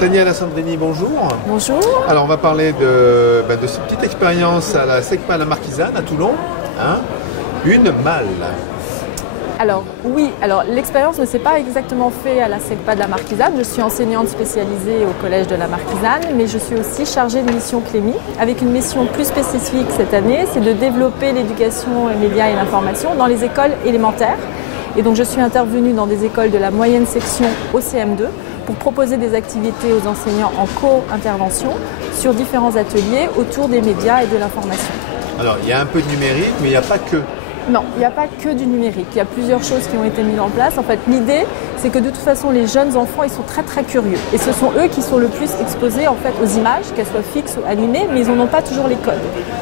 Tania Lassandrini, bonjour. Bonjour. Alors on va parler de cette petite expérience à la SECPA La Marquisane à Toulon. Une malle. Alors oui, l'expérience ne s'est pas exactement faite à la SECPA de la Marquisane. Je suis enseignante spécialisée au collège de la Marquisane, mais je suis aussi chargée de mission Clémy, avec une mission plus spécifique cette année, c'est de développer l'éducation, les médias et l'information dans les écoles élémentaires. Et donc je suis intervenue dans des écoles de la moyenne section au CM2 pour proposer des activités aux enseignants en co-intervention sur différents ateliers autour des médias et de l'information. Alors il y a un peu de numérique, mais il n'y a pas que. Non, il n'y a pas que du numérique. Il y a plusieurs choses qui ont été mises en place. En fait, l'idée, c'est que de toute façon, les jeunes enfants, ils sont très très curieux. Et ce sont eux qui sont le plus exposés en fait aux images, qu'elles soient fixes ou animées, mais ils n'en ont pas toujours les codes.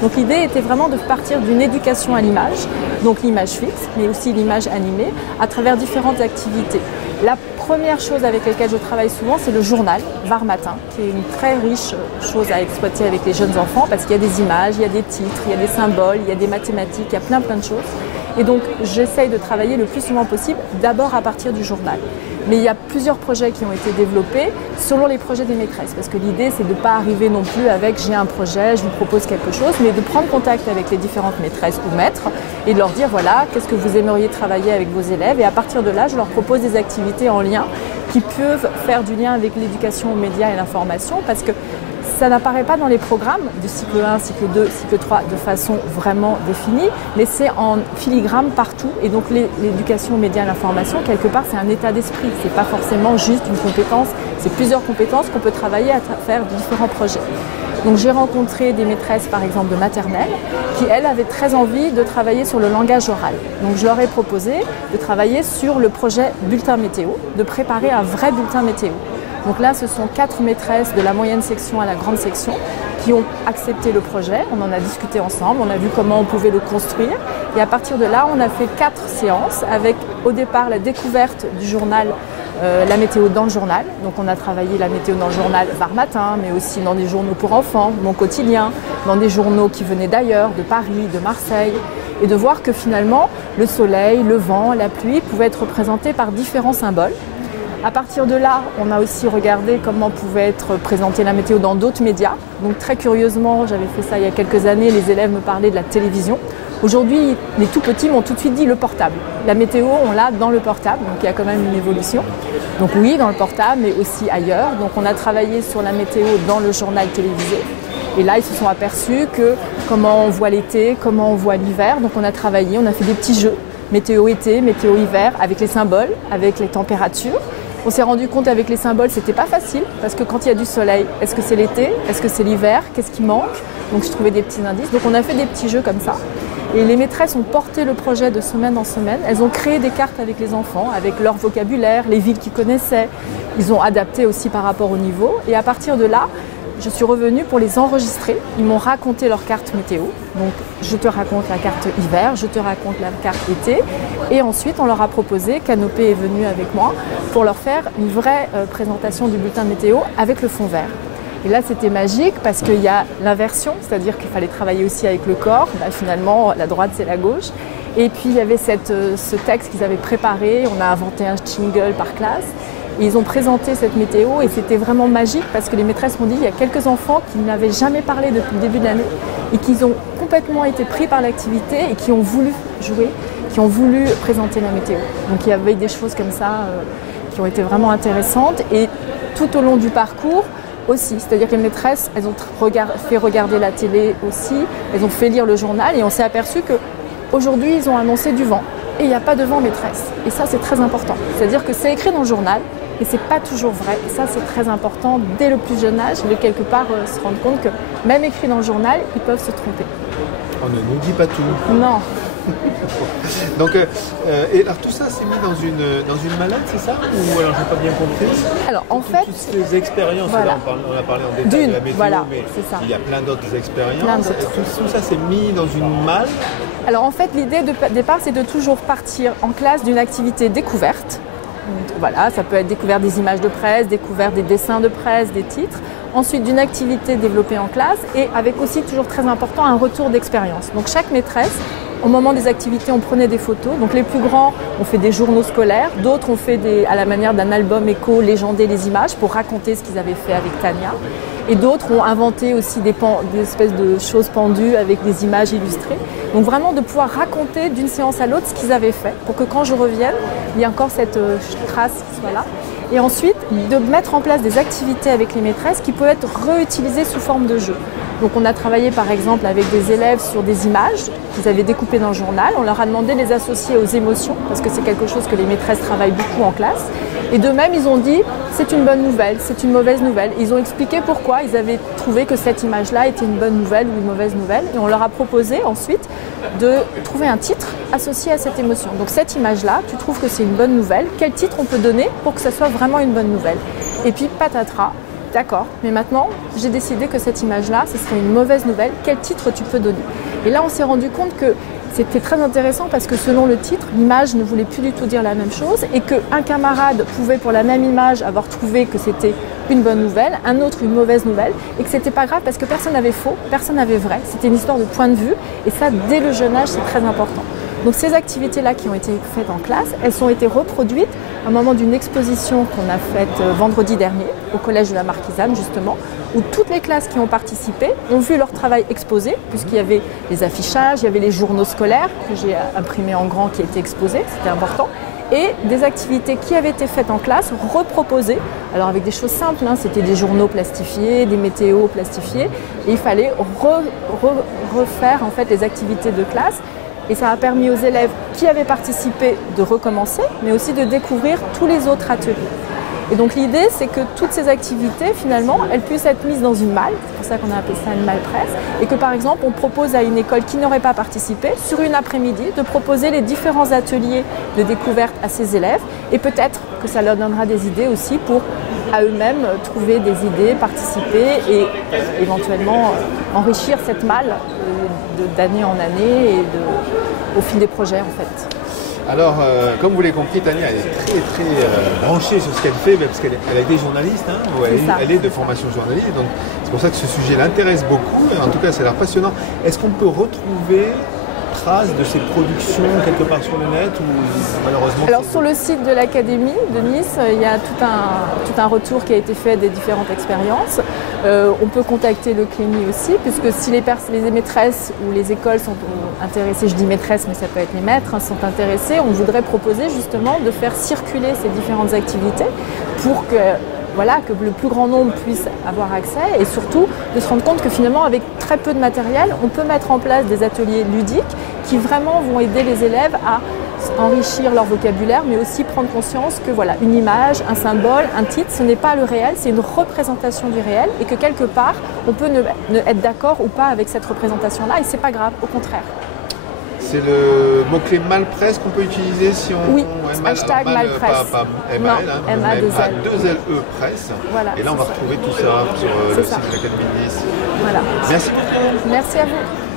Donc l'idée était vraiment de partir d'une éducation à l'image, donc l'image fixe, mais aussi l'image animée, à travers différentes activités. La première chose avec laquelle je travaille souvent, c'est le journal, Var Matin, qui est une très riche chose à exploiter avec les jeunes enfants parce qu'il y a des images, il y a des titres, il y a des symboles, il y a des mathématiques, il y a plein de choses. Et donc j'essaye de travailler le plus souvent possible, d'abord à partir du journal. Mais il y a plusieurs projets qui ont été développés selon les projets des maîtresses. Parce que l'idée, c'est de ne pas arriver non plus avec j'ai un projet, je vous propose quelque chose, mais de prendre contact avec les différentes maîtresses ou maîtres et de leur dire voilà, qu'est-ce que vous aimeriez travailler avec vos élèves. Et à partir de là, je leur propose des activités en lien qui peuvent faire du lien avec l'éducation aux médias et l'information parce que ça n'apparaît pas dans les programmes du cycle 1, cycle 2, cycle 3 de façon vraiment définie, mais c'est en filigrane partout. Et donc l'éducation aux médias et l'information, quelque part, c'est un état d'esprit. C'est pas forcément juste une compétence, c'est plusieurs compétences qu'on peut travailler à faire différents projets. Donc j'ai rencontré des maîtresses par exemple de maternelle qui elles avaient très envie de travailler sur le langage oral. Donc je leur ai proposé de travailler sur le projet bulletin météo, de préparer un vrai bulletin météo. Donc là, ce sont 4 maîtresses de la moyenne section à la grande section qui ont accepté le projet. On en a discuté ensemble, on a vu comment on pouvait le construire. Et à partir de là, on a fait 4 séances avec au départ la découverte du journal, la météo dans le journal. Donc on a travaillé la météo dans le journal Var Matin, mais aussi dans des journaux pour enfants, Mon Quotidien, dans des journaux qui venaient d'ailleurs, de Paris, de Marseille. Et de voir que finalement, le soleil, le vent, la pluie pouvaient être représentés par différents symboles. À partir de là, on a aussi regardé comment pouvait être présentée la météo dans d'autres médias. Donc très curieusement, j'avais fait ça il y a quelques années, les élèves me parlaient de la télévision. Aujourd'hui, les tout petits m'ont tout de suite dit le portable. La météo, on l'a dans le portable, donc il y a quand même une évolution. Donc oui, dans le portable, mais aussi ailleurs. Donc on a travaillé sur la météo dans le journal télévisé. Et là, ils se sont aperçus que comment on voit l'été, comment on voit l'hiver. Donc on a travaillé, on a fait des petits jeux, météo été, météo hiver, avec les symboles, avec les températures. On s'est rendu compte avec les symboles, c'était pas facile parce que quand il y a du soleil, est-ce que c'est l'été? Est-ce que c'est l'hiver? Qu'est-ce qui manque? Donc je trouvais des petits indices. Donc on a fait des petits jeux comme ça. Et les maîtresses ont porté le projet de semaine en semaine. Elles ont créé des cartes avec les enfants, avec leur vocabulaire, les villes qu'ils connaissaient. Ils ont adapté aussi par rapport au niveau. Et à partir de là, je suis revenue pour les enregistrer. Ils m'ont raconté leur carte météo. Donc, je te raconte la carte hiver, je te raconte la carte été. Et ensuite, on leur a proposé, Canopée est venu avec moi, pour leur faire une vraie présentation du bulletin météo avec le fond vert. Et là, c'était magique parce qu'il y a l'inversion, c'est-à-dire qu'il fallait travailler aussi avec le corps. Finalement, la droite, c'est la gauche. Et puis, il y avait ce texte qu'ils avaient préparé. On a inventé un jingle par classe. Et ils ont présenté cette météo et c'était vraiment magique parce que les maîtresses m'ont dit qu'il y a quelques enfants qui n'avaient jamais parlé depuis le début de l'année et qui ont complètement été pris par l'activité et qui ont voulu jouer, qui ont voulu présenter la météo. Donc il y avait des choses comme ça qui ont été vraiment intéressantes et tout au long du parcours aussi. C'est-à-dire que les maîtresses, elles ont fait regarder la télé aussi, elles ont fait lire le journal et on s'est aperçu qu'aujourd'hui ils ont annoncé du vent. Et il n'y a pas de vent maîtresse. Et ça, c'est très important. C'est-à-dire que c'est écrit dans le journal, et ce n'est pas toujours vrai. Et ça, c'est très important dès le plus jeune âge, de quelque part se rendre compte que même écrit dans le journal, ils peuvent se tromper. On ne nous dit pas tout. Non. Donc, et alors tout ça, c'est mis dans une mallette, c'est ça? Ou alors, je n'ai pas bien compris? Alors, en fait... Toutes ces expériences, voilà. là, on a parlé en détail de la météo, voilà, mais ça. Il y a plein d'autres expériences. Tout ça, c'est mis dans une malle? Alors en fait, l'idée de départ, c'est de toujours partir en classe d'une activité découverte. Voilà, ça peut être découverte des images de presse, découverte des dessins de presse, des titres. Ensuite, d'une activité développée en classe et avec aussi, toujours très important, un retour d'expérience. Donc chaque maîtresse Au moment des activités, on prenait des photos. Donc les plus grands ont fait des journaux scolaires, d'autres ont fait à la manière d'un album éco légendé les images pour raconter ce qu'ils avaient fait avec Tania. Et d'autres ont inventé aussi des espèces de choses pendues avec des images illustrées. Donc vraiment de pouvoir raconter d'une séance à l'autre ce qu'ils avaient fait pour que quand je revienne, il y ait encore cette trace qui soit là. Et ensuite, de mettre en place des activités avec les maîtresses qui peuvent être réutilisées sous forme de jeu. Donc on a travaillé par exemple avec des élèves sur des images qu'ils avaient découpées dans le journal. On leur a demandé de les associer aux émotions parce que c'est quelque chose que les maîtresses travaillent beaucoup en classe. Et d'eux-mêmes, ils ont dit c'est une bonne nouvelle, c'est une mauvaise nouvelle. Ils ont expliqué pourquoi ils avaient trouvé que cette image-là était une bonne nouvelle ou une mauvaise nouvelle. Et on leur a proposé ensuite de trouver un titre associé à cette émotion. Donc cette image-là, tu trouves que c'est une bonne nouvelle. Quel titre on peut donner pour que ça soit vraiment une bonne nouvelle? Et puis patatras, d'accord, mais maintenant j'ai décidé que cette image-là, ce serait une mauvaise nouvelle. Quel titre tu peux donner? Et là, on s'est rendu compte que c'était très intéressant parce que selon le titre, l'image ne voulait plus du tout dire la même chose et qu'un camarade pouvait pour la même image avoir trouvé que c'était une bonne nouvelle, un autre une mauvaise nouvelle et que c'était pas grave parce que personne n'avait faux, personne n'avait vrai. C'était une histoire de point de vue et ça, dès le jeune âge, c'est très important. Donc ces activités-là qui ont été faites en classe, elles ont été reproduites à un moment d'une exposition qu'on a faite vendredi dernier au Collège de la Marquisane justement, où toutes les classes qui ont participé ont vu leur travail exposé, puisqu'il y avait les affichages, il y avait les journaux scolaires que j'ai imprimés en grand qui étaient exposés, c'était important, et des activités qui avaient été faites en classe, reproposées, alors avec des choses simples, hein, c'était des journaux plastifiés, des météos plastifiés, et il fallait refaire en fait les activités de classe. Et ça a permis aux élèves qui avaient participé de recommencer, mais aussi de découvrir tous les autres ateliers. Et donc l'idée, c'est que toutes ces activités, finalement, elles puissent être mises dans une malle, c'est pour ça qu'on a appelé ça une malle presse, et que par exemple, on propose à une école qui n'aurait pas participé, sur une après-midi, de proposer les différents ateliers de découverte à ses élèves, et peut-être que ça leur donnera des idées aussi pour à eux-mêmes trouver des idées, participer et éventuellement enrichir cette malle d'année en année et au fil des projets en fait. Alors, comme vous l'avez compris, Tania, elle est très branchée sur ce qu'elle fait, parce qu'elle a été journaliste, hein, elle est de formation journaliste, donc c'est pour ça que ce sujet l'intéresse beaucoup, en tout cas ça a l'air passionnant. Est-ce qu'on peut retrouver traces de ces productions quelque part sur le net ou malheureusement? Alors sur le site de l'Académie de Nice, il y a tout un retour qui a été fait des différentes expériences. On peut contacter le Clémy aussi, puisque si les maîtresses ou les écoles sont intéressées, je dis maîtresses mais ça peut être les maîtres, hein, sont intéressés, on voudrait proposer justement de faire circuler ces différentes activités pour que le plus grand nombre puisse avoir accès et surtout de se rendre compte que finalement avec très peu de matériel, on peut mettre en place des ateliers ludiques qui vraiment vont aider les élèves à enrichir leur vocabulaire mais aussi prendre conscience que voilà, une image, un symbole, un titre, ce n'est pas le réel, c'est une représentation du réel et que quelque part, on peut ne être d'accord ou pas avec cette représentation-là et c'est pas grave, au contraire. C'est le mot-clé malpresse qu'on peut utiliser si on... Oui, hashtag malpresse. Pas M-A-2-L-E presse. Voilà, et là, on va retrouver tout ça sur le site de l'Académie de Nice. Voilà. Merci beaucoup. Merci à vous.